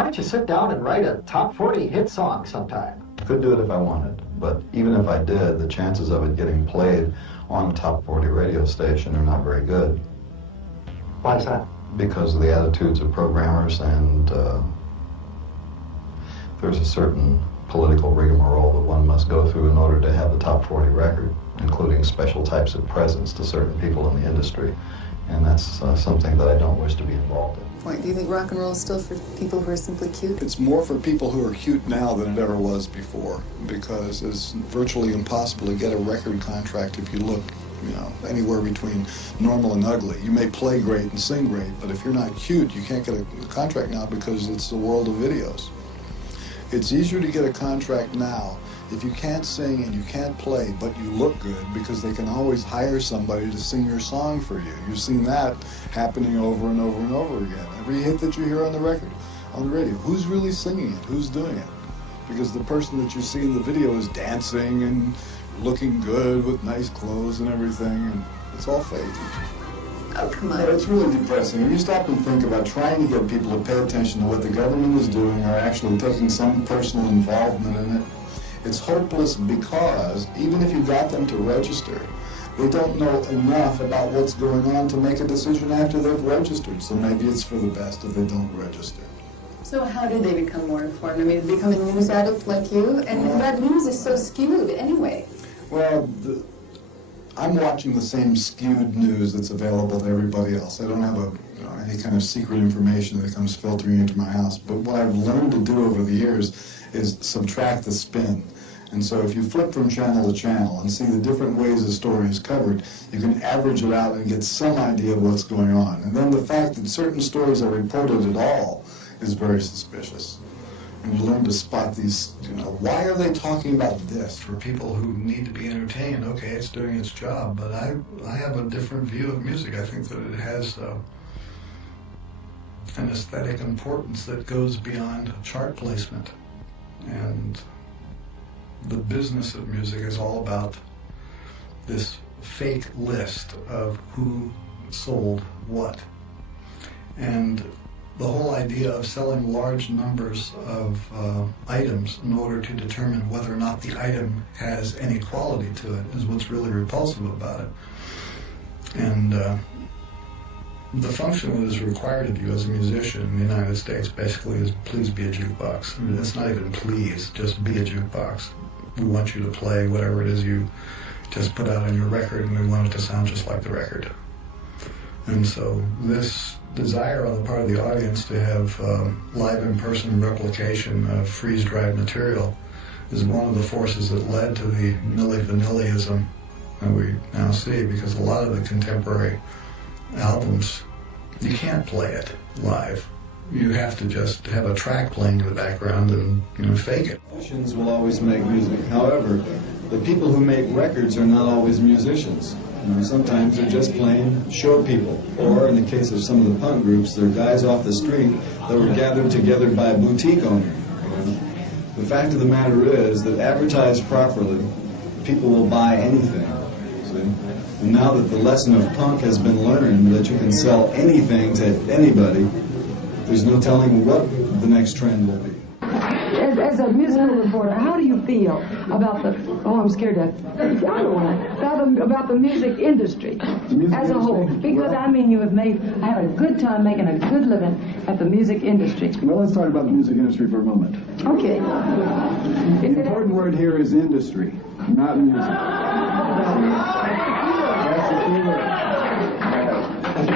Why don't you sit down and write a top 40 hit song sometime? Could do it if I wanted, but even if I did, the chances of it getting played on a top 40 radio station are not very good. Why is that? Because of the attitudes of programmers, and there's a certain political rigmarole that one must go through in order to have the top 40 record, including special types of presents to certain people in the industry. And that's something that I don't wish to be involved in. Point. Do you think rock and roll is still for people who are simply cute? It's more for people who are cute now than it ever was before, because it's virtually impossible to get a record contract if you look, anywhere between normal and ugly. You may play great and sing great, but if you're not cute, you can't get a contract now because it's the world of videos. It's easier to get a contract now if you can't sing and you can't play, but you look good, because they can always hire somebody to sing your song for you. You've seen that happening over and over and over again. Every hit that you hear on the record, on the radio, who's really singing it? Who's doing it? Because the person that you see in the video is dancing and looking good with nice clothes and everything, and it's all fake. Oh, come on. Yeah, it's really depressing. When you stop and think about trying to get people to pay attention to what the government is doing or actually taking some personal involvement in it, it's hopeless, because even if you got them to register, they don't know enough about what's going on to make a decision after they've registered. So maybe it's for the best if they don't register. So how do they become more informed? I mean, become a news addict like you? And that news is so skewed anyway. Well, I'm watching the same skewed news that's available to everybody else. I don't have any kind of secret information that comes filtering into my house. But what I've learned to do over the years is subtract the spin. And so if you flip from channel to channel and see the different ways the story is covered, you can average it out and get some idea of what's going on. And then the fact that certain stories are reported at all is very suspicious. And you learn to spot these, why are they talking about this? For people who need to be entertained, okay, it's doing its job, but I have a different view of music. I think that it has an aesthetic importance that goes beyond chart placement. And the business of music is all about this fake list of who sold what. And the whole idea of selling large numbers of items in order to determine whether or not the item has any quality to it is what's really repulsive about it. And the function that is required of you as a musician in the United States basically is please be a jukebox. I mean, it's not even please, just be a jukebox. We want you to play whatever it is you just put out on your record, and we want it to sound just like the record. And so this desire on the part of the audience to have live in-person replication of freeze-dried material is one of the forces that led to the Milli Vanilli-ism that we now see, because a lot of the contemporary albums, you can't play it live. You have to just have a track playing in the background and fake it. Musicians will always make music. However, the people who make records are not always musicians. Sometimes they're just plain show people. Or in the case of some of the punk groups, they're guys off the street that were gathered together by a boutique owner. The fact of the matter is that advertised properly, people will buy anything. See? And now that the lesson of punk has been learned, that you can sell anything to anybody, there's no telling what the next trend will be. As a musical reporter, how do you feel about the, I'm scared to, about the music industry as a whole? Because, you have had a good time making a good living at the music industry. Well, let's talk about the music industry for a moment. Okay. The important word here is industry, not music. That's the key word.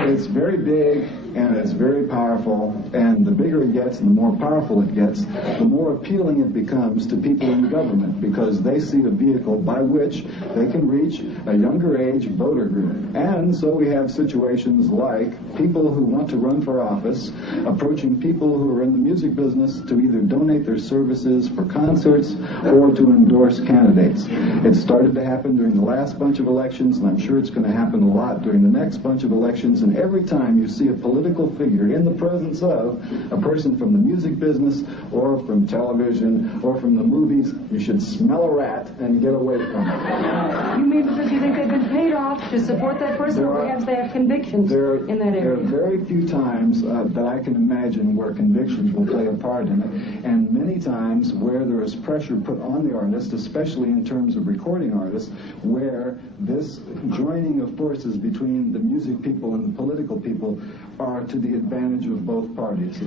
It's very big, and it's very powerful, and the bigger it gets and the more powerful it gets, the more appealing it becomes to people in government, because they see a vehicle by which they can reach a younger age voter group. And so we have situations like people who want to run for office approaching people who are in the music business to either donate their services for concerts or to endorse candidates. It started to happen during the last bunch of elections, and I'm sure it's going to happen a lot during the next bunch of elections, and every time you see a political political figure in the presence of a person from the music business or from television or from the movies, you should smell a rat and get away from it. You mean because you think they've been paid off to support that person, or perhaps they have convictions in that area? There are very few times that I can imagine where convictions will play a part in it, and many times where there is pressure put on the artist, especially in terms of recording artists, where this joining of forces between the music people and the political people are to the advantage of both parties.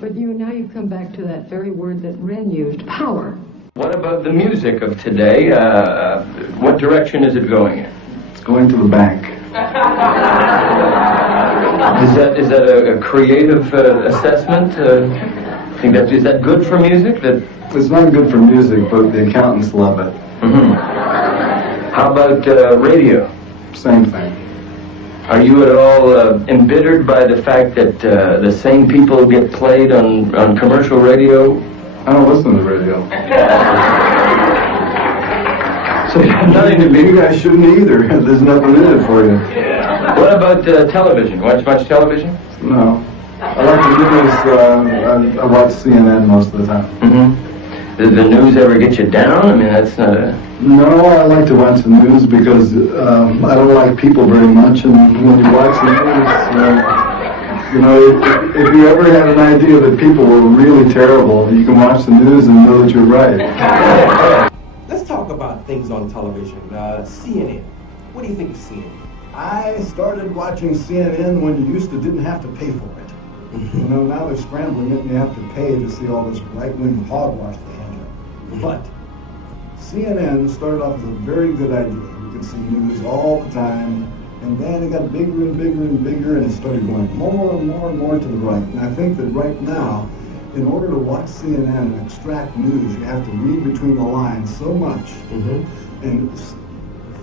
But now you've come back to that very word that Ren used, power. What about the music of today? What direction is it going in? It's going to the bank. Is that a creative assessment? Is that good for music? It's not good for music, but the accountants love it. Mm-hmm. How about radio? Same thing. Are you at all embittered by the fact that the same people get played on commercial radio? I don't listen to the radio. So you have nothing to You guys shouldn't either. There's nothing in it for you. What about television? Watch much television? No. I like the news. I watch CNN most of the time. Mm-hmm. Does the news ever get you down? I mean, that's not a... No, I like to watch the news because I don't like people very much, and when you watch the news, if you ever had an idea that people were really terrible, you can watch the news and know that you're right. Let's talk about things on television. CNN. What do you think of CNN? I started watching CNN when you didn't have to pay for it. Now they're scrambling it and you have to pay to see all this right-wing hogwash they hand you. But CNN started off as a very good idea. You could see news all the time, and then it got bigger and bigger and bigger, and it started going more and more and more to the right. And I think that right now, in order to watch CNN and extract news, you have to read between the lines so much and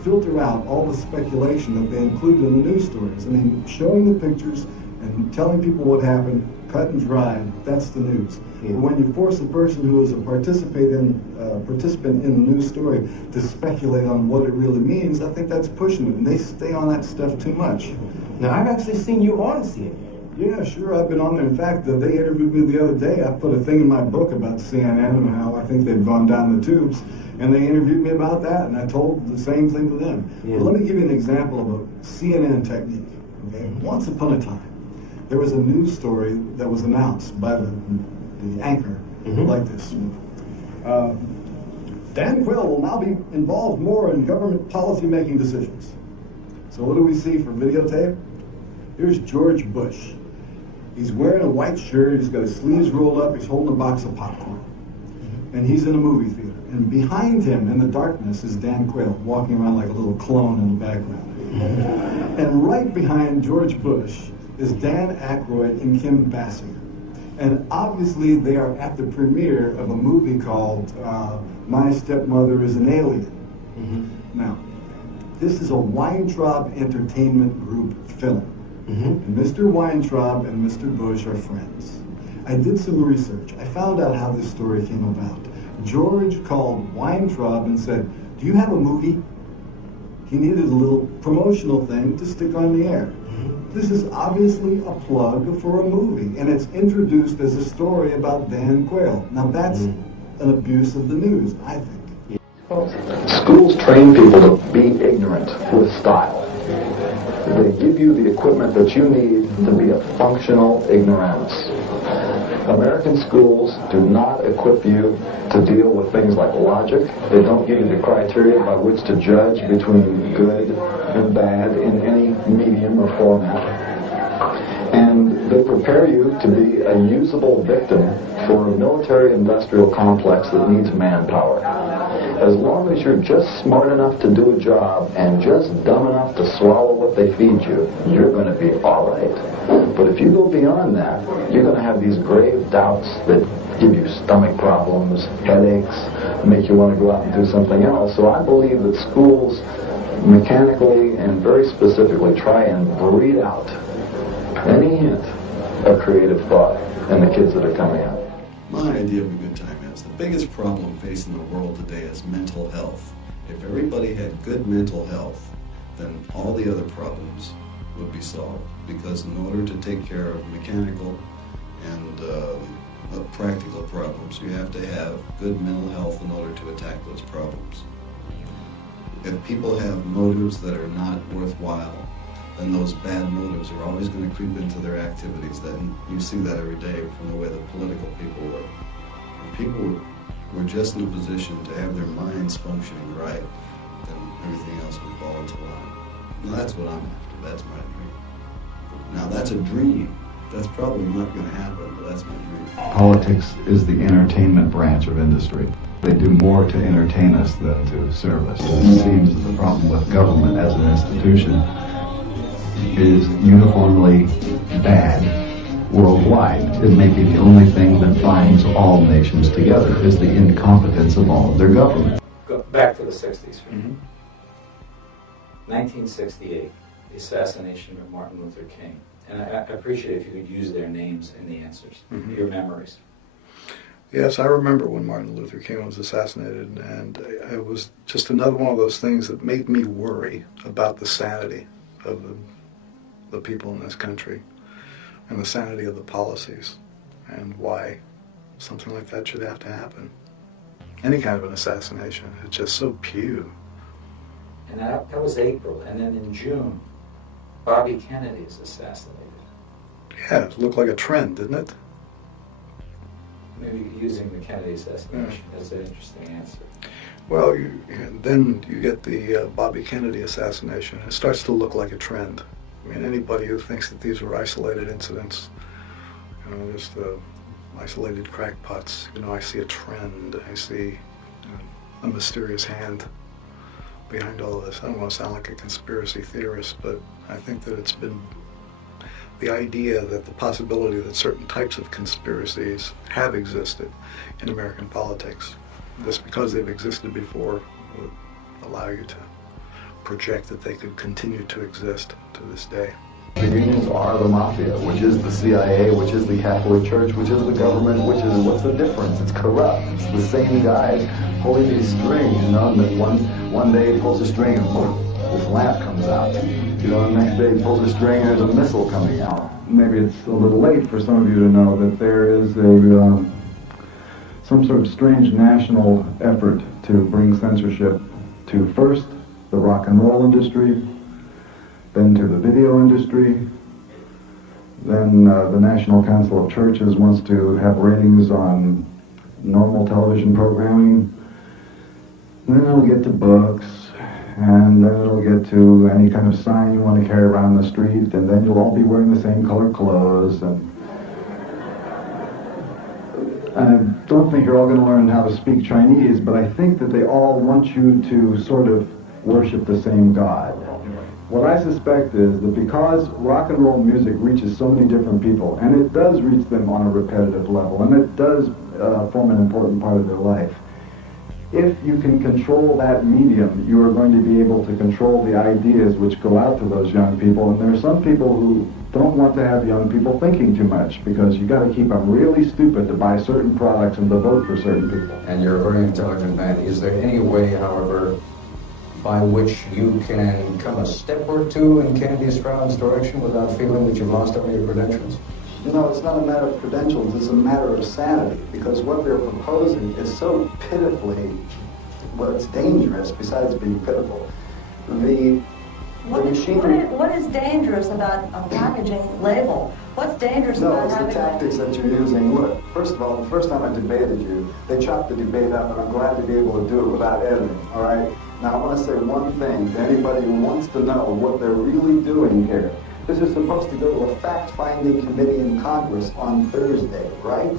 filter out all the speculation that they include in the news stories. I mean, showing the pictures and telling people what happened, cut and dried, that's the news. But when you force a person who is a participant in the news story to speculate on what it really means, I think that's pushing it, and they stay on that stuff too much. Now, I've actually seen you on CNN. Yeah, sure, I've been on there. In fact, they interviewed me the other day. I put a thing in my book about CNN and how I think they've gone down the tubes, and they interviewed me about that, and I told the same thing to them. Yeah. But let me give you an example of a CNN technique. Okay? Once upon a time, there was a news story that was announced by the anchor like this. Dan Quayle will now be involved more in government policy-making decisions. So what do we see for videotape? Here's George Bush. He's wearing a white shirt, he's got his sleeves rolled up, he's holding a box of popcorn. And he's in a movie theater. And behind him, in the darkness, is Dan Quayle, walking around like a little clone in the background. And right behind George Bush is Dan Aykroyd and Kim Basinger. And obviously they are at the premiere of a movie called My Stepmother is an Alien. Now, this is a Weintraub Entertainment Group film. And Mr. Weintraub and Mr. Bush are friends. I did some research. I found out how this story came about. George called Weintraub and said, "Do you have a movie?" He needed a little promotional thing to stick on the air. This is obviously a plug for a movie, and it's introduced as a story about Dan Quayle. Now that's an abuse of the news, I think. Schools train people to be ignorant with style. They give you the equipment that you need to be a functional ignoramus. American schools do not equip you to deal with things like logic. They don't give you the criteria by which to judge between good and bad in any medium or format. And they prepare you to be a usable victim for a military-industrial complex that needs manpower. As long as you're just smart enough to do a job and just dumb enough to swallow what they feed you, you're going to be all right. But if you go beyond that, you're going to have these grave doubts that give you stomach problems, headaches, make you want to go out and do something else. So I believe that schools mechanically and very specifically try and breed out any hint of creative thought in the kids that are coming out. My idea of a good time is the biggest problem facing the world today is mental health. If everybody had good mental health, then all the other problems would be solved, because in order to take care of mechanical and practical problems, you have to have good mental health in order to attack those problems. If people have motives that are not worthwhile, then those bad motives are always going to creep into their activities. Then you see that every day from the way the political people work. If people were just in a position to have their minds functioning right, then everything else would fall into line. Now that's what I'm after. That's my dream. Now that's a dream. That's probably not going to happen, but that's my dream. Politics is the entertainment branch of industry. They do more to entertain us than to serve us. It seems that the problem with government as an institution is uniformly bad worldwide. It may be the only thing that binds all nations together is the incompetence of all of their government. Go back to the 60s. Mm-hmm. 1968, the assassination of Martin Luther King. And I appreciate if you could use their names in the answers, your memories. Yes, I remember when Martin Luther King was assassinated, and it was just another one of those things that made me worry about the sanity of the people in this country and the sanity of the policies and why something like that should have to happen. Any kind of an assassination, it's just so pew. And that was April, and then in June, Bobby Kennedy is assassinated. Yeah, it looked like a trend, didn't it? Maybe using the Kennedy assassination as an interesting answer. Well, then you get the Bobby Kennedy assassination, and it starts to look like a trend. I mean, anybody who thinks that these were isolated incidents, you know, just isolated crackpots, you know, I see a trend. I see a mysterious hand behind all of this. I don't want to sound like a conspiracy theorist, but I think that it's been the idea that the possibility that certain types of conspiracies have existed in American politics, just because they've existed before, would allow you to project that they could continue to exist to this day. The unions are the mafia, which is the CIA, which is the Catholic Church, which is the government, which is, what's the difference? It's corrupt. It's the same guy pulling these strings, you know, and then one day he pulls a string and boom, this lamp comes out. You know, the next day he pulls a string and there's a missile coming out. Maybe it's a little late for some of you to know that there is some sort of strange national effort to bring censorship to first the rock and roll industry, then to the video industry, then the National Council of Churches wants to have ratings on normal television programming, and then it'll get to books, and then it'll get to any kind of sign you want to carry around the street, and then you'll all be wearing the same colored clothes, and I don't think you're all going to learn how to speak Chinese, but I think that they all want you to sort of worship the same God. What I suspect is that because rock and roll music reaches so many different people, and it does reach them on a repetitive level, and it does form an important part of their life, if you can control that medium, you are going to be able to control the ideas which go out to those young people. And there are some people who don't want to have young people thinking too much, because you got to keep them really stupid to buy certain products and to vote for certain people. And you're a very intelligent man. Is there any way, however, by which you can come a step or two in Kennedy Stroud's direction without feeling that you've lost all your credentials? You know, it's not a matter of credentials, it's a matter of sanity, because what they're proposing is so pitifully, well, it's dangerous besides being pitiful. What is dangerous about a packaging label? What's dangerous about having... No, it's the tactics that you're using. Look, first of all, the first time I debated you, they chopped the debate up, and I'm glad to be able to do it without editing, all right? Now, I want to say one thing to anybody who wants to know what they're really doing here. This is supposed to go to a fact-finding committee in Congress on Thursday, right?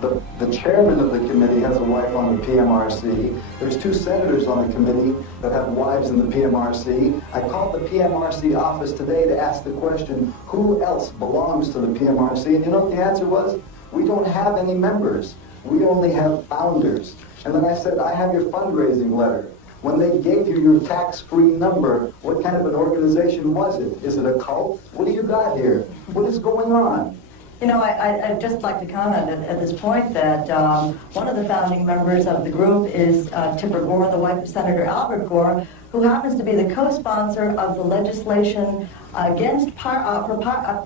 The chairman of the committee has a wife on the PMRC. There's 2 senators on the committee that have wives in the PMRC. I called the PMRC office today to ask the question, who else belongs to the PMRC? And you know what the answer was? We don't have any members. We only have founders. And then I said, I have your fundraising letter. When they gave you your tax-free number, what kind of an organization was it? Is it a cult? What do you got here? What is going on? You know, I'd just like to comment at this point that one of the founding members of the group is Tipper Gore, the wife of Senator Albert Gore, who happens to be the co-sponsor of the legislation against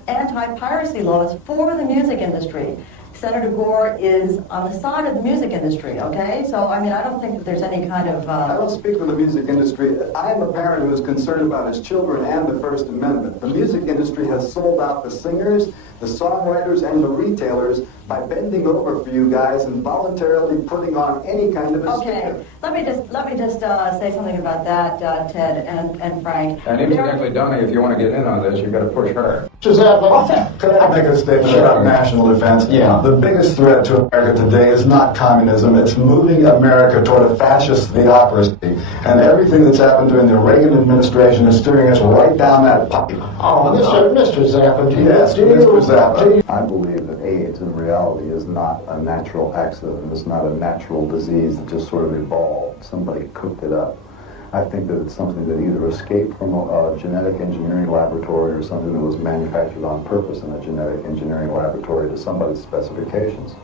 anti-piracy laws for the music industry. Senator Gore is on the side of the music industry, okay? So, I mean, I don't think that there's any kind of... I don't speak for the music industry. I am a parent who is concerned about his children and the First Amendment. The music industry has sold out the singers, the songwriters, and the retailers by bending over for you guys and voluntarily putting on any kind of a Okay, let me just say something about that, Ted and Frank. And incidentally, Donnie, if you want to get in on this, you've got to push hard. Could I make a statement about national defense? Yeah. The biggest threat to America today is not communism. It's moving America toward a fascist theocracy. And everything that's happened during the Reagan administration is steering us right down that pipe. Oh, Mr. Zappa, yes, Mr. Zappa. I believe that AIDS in reality is not a natural accident. It's not a natural disease that just sort of evolved. Somebody cooked it up. I think that it's something that either escaped from a genetic engineering laboratory or something that was manufactured on purpose in a genetic engineering laboratory to somebody's specifications.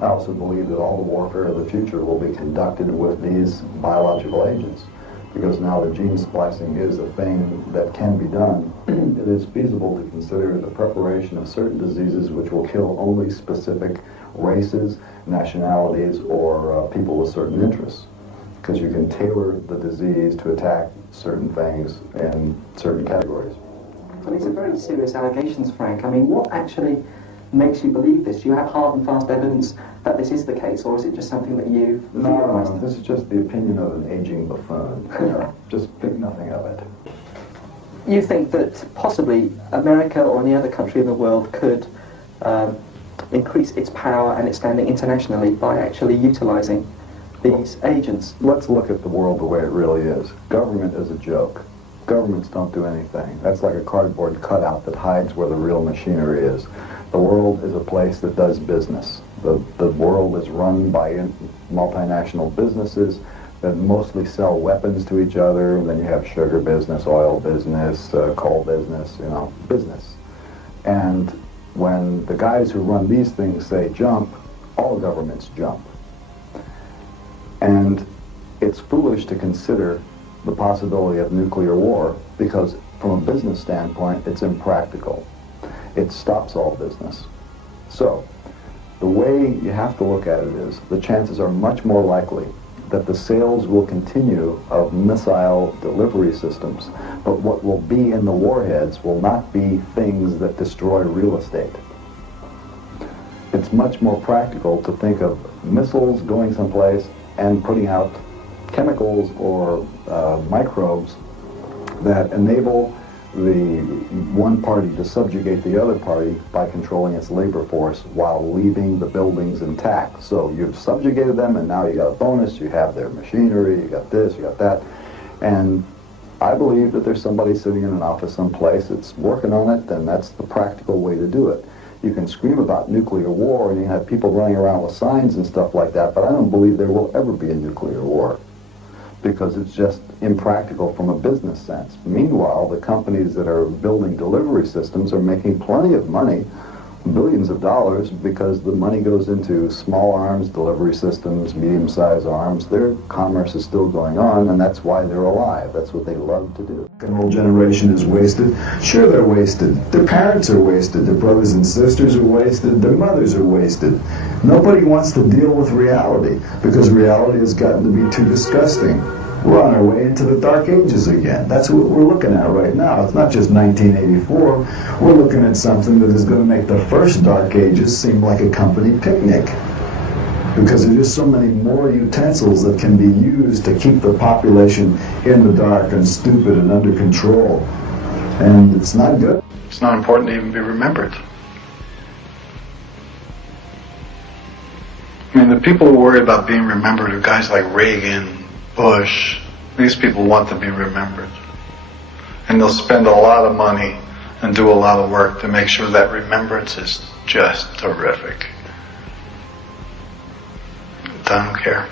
I also believe that all the warfare of the future will be conducted with these biological agents, because now the gene splicing is a thing that can be done. It is feasible to consider the preparation of certain diseases which will kill only specific races, nationalities, or people with certain interests, because you can tailor the disease to attack certain things in certain categories. Well, these are very serious allegations, Frank. I mean, what actually makes you believe this? Do you have hard and fast evidence that this is the case, or is it just something that you've theorized? No, this is just the opinion of an aging buffoon. You know, just think nothing of it. You think that possibly America or any other country in the world could increase its power and its standing internationally by actually utilizing these agents? Let's look at the world the way it really is. Government is a joke. Governments don't do anything. That's like a cardboard cutout that hides where the real machinery is. The world is a place that does business. The world is run by multinational businesses that mostly sell weapons to each other. And then you have sugar business, oil business, coal business, you know, business. And when the guys who run these things say jump, all governments jump. And it's foolish to consider the possibility of nuclear war because from a business standpoint, it's impractical. It stops all business. So, the way you have to look at it is the chances are much more likely that the sales will continue of missile delivery systems, but what will be in the warheads will not be things that destroy real estate. It's much more practical to think of missiles going someplace and putting out chemicals or microbes that enable the one party to subjugate the other party by controlling its labor force while leaving the buildings intact. So you've subjugated them and now you got a bonus, you have their machinery, you got this, you got that. And I believe that there's somebody sitting in an office someplace that's working on it, and that's the practical way to do it. You can scream about nuclear war and you have people running around with signs and stuff like that, but I don't believe there will ever be a nuclear war, because it's just impractical from a business sense. Meanwhile, the companies that are building delivery systems are making plenty of money, billions of dollars, because the money goes into small arms, delivery systems, medium-sized arms. Their commerce is still going on, and that's why they're alive. That's what they love to do. The whole generation is wasted. Sure, they're wasted. Their parents are wasted. Their brothers and sisters are wasted. Their mothers are wasted. Nobody wants to deal with reality because reality has gotten to be too disgusting. We're on our way into the Dark Ages again. That's what we're looking at right now. It's not just 1984. We're looking at something that is going to make the first Dark Ages seem like a company picnic, because there's just so many more utensils that can be used to keep the population in the dark and stupid and under control. And it's not good. It's not important to even be remembered. I mean, the people who worry about being remembered are guys like Reagan, Bush. These people want to be remembered. And they'll spend a lot of money and do a lot of work to make sure that remembrance is just terrific. I don't care.